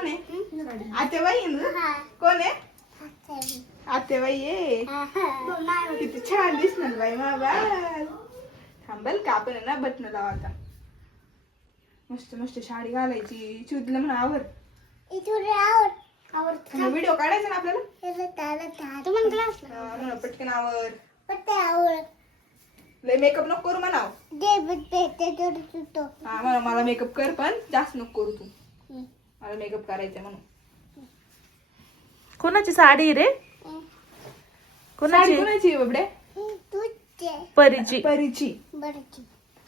कोण आहे? आतेबाई आहे ना? कोण आहे? आतेबाई आहे. किती छान दिसणार बाई बाबा. थांबल का आपण आहे ना बटन लावा आता. मस्त मस्त साडी घालायची. चिवतीला म्हणा आवर. व्हिडिओ काढायचा ना आपल्याला. पटकन आवर. लय मेकअप नको करू म्हणाव. हा म्हणा मला मेकअप कर पण जास्त नको करू तू. मला मेकअप करायचा म्हणून. कोणाची साडी रे? कोणाची बाबडे? परीची. परीची.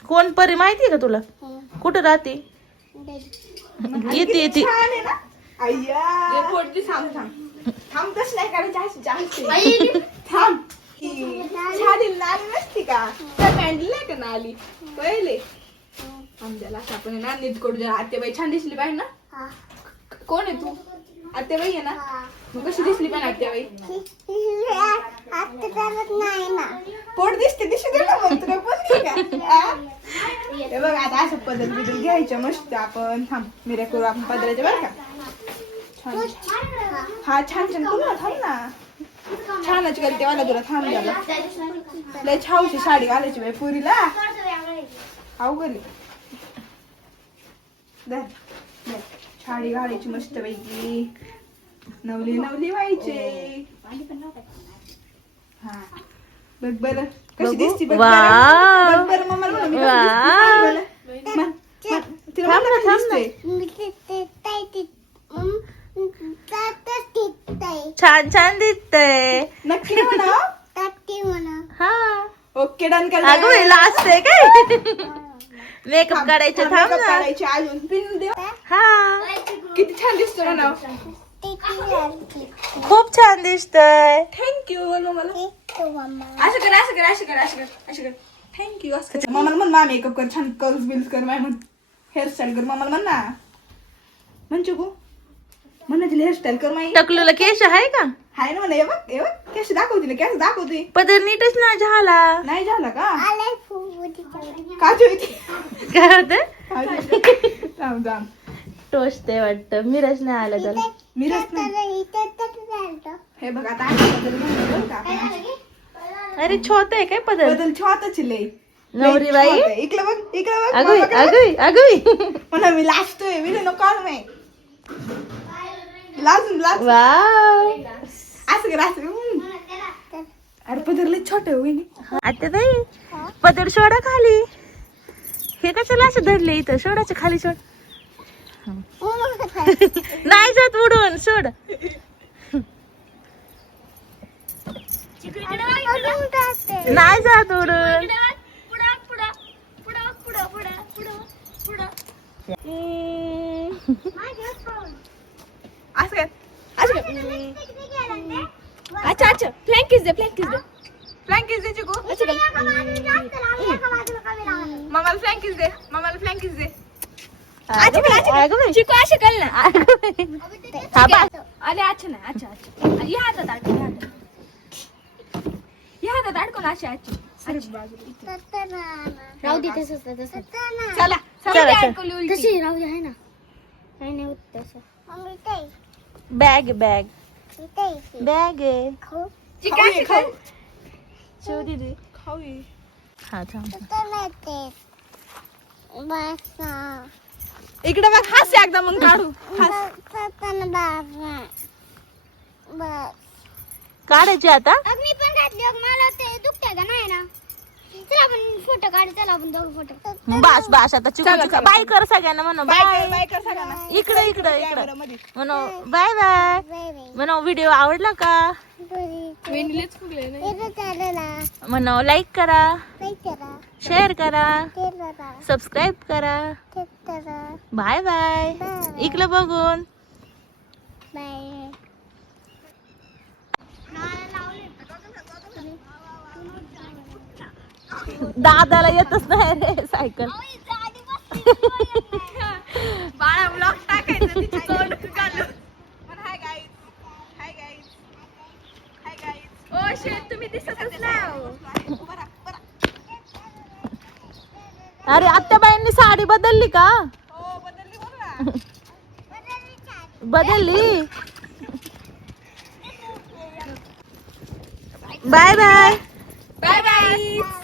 कोण परी माहितीये का तुला? कुठं राहते? येते छान आहे ना. अय्या पोटची थांब तस नाही करायची. जास्त थांब. साडी नाली नसती का? त्या पॅन्डल का नाली पहिले आमच्याला आपण ना नीट करू. आतेबाई छान दिसली पाहिजे ना. कोण आहे तू? आतेबाई आहे ना. मग कशी दिसली पाहिजे आतेबाई? पोट दिसते ना मग तुला बोलली का? हे बघ आता असं पदर घ्यायचं मस्त आपण. थांब मिऱ्या करू आपण पदराच्या बरं का. छान हा छान करू ना. थांब ना. छानच करते मला तुला. थांब झालं लय छावशी साडी घालायची बाई पुरीला. अवघड साडी घालायची मस्त पैकी. नवली व्हायचे. हा बघ बरं कशी दिसती बघ बरं मम्मा. छान छान दिसतंय. नक्की म्हणा. हा ओके डन कर. अगं लास्ट आहे काय? मेकअप काढायचं. थांब ना. काढायचे अजून पिन देऊ. हा किती छान दिसतो म्हणा. खूप छान दिसतंय. थँक्यू मला. असं कर. थँक्यू असं. मम्माला म्हण मा मेकअप कर छान. कर्ल्स बिल्स कर. माय म्हण हेअरस्टाईल कर. मम्माला म्हण ना. म्हणजे गो म्हणा तिला हेअरस्टाईल कर. माई टकलूला केश आहे का? हाय ना म्हणा. हे बघ कॅश दाखवते. कॅश दाखवते. पदर नीटच नाही झाला. नाही झाला का? काजू येते. काय होतं? थांब टोचते वाटतं. मिरज नाही आलं त्याला. मिरज नाही. हे बघ आता अरे छोट आहे काय पदर? बदल छोटच लय. नवरी बाई इकडे बघ. अगं म्हणा मी लाजतोय. मी नको आलो नाही. लाजून वाव. असं कर. अरे पदर लय छोट आहे. आता ताई पदर सोडा खाली. हे कशाला असं धरले इथं? सोडाच्या खाली सोड. नाही जात उडून. सोड. नाही जात उडून. असं कर. अच्छा फ्लँकीज दे. फ्लँकीज दे चिकू. मम्माला फ्लँकीज दे. चिकू असे कल ना. अरे अच्छा नाही. अच्छा या हातात अडकून अशी आजी. राहू दे तसंच. चला तशी राहू दे. आहे ना काही नाही होत तसं. बॅग आहे. खाऊ दे. हा थांब. इकडे बघ. हास एकदा मग काढू. काढायची आता. मी पण घातली. मला ते दुखतंय का नाही ना. चला आपण फोटो काढू. चला आपण दोघं फोटो. बस आता चिकू बाय कर सगळ्यांना. म्हणू बाय. बाय कर सगळ्यांना. इकडं म्हणू बाय म्हणू. व्हिडिओ आवडला का? म्हणू लाईक करा. शेअर करा. सबस्क्राईब करा. Bye bye. इकडं बघून दादाला येतच नाही रे सायकल. बाळा ब्लॉग टाकायचं तिची तोंड घालून. Hi guys. ओ शेट तुम्ही दिसतच नाही. अरे आत्याबाईंनी साडी बदलली का? हो बदलली. बघ ना. बदलली. Bye bye. Bye bye.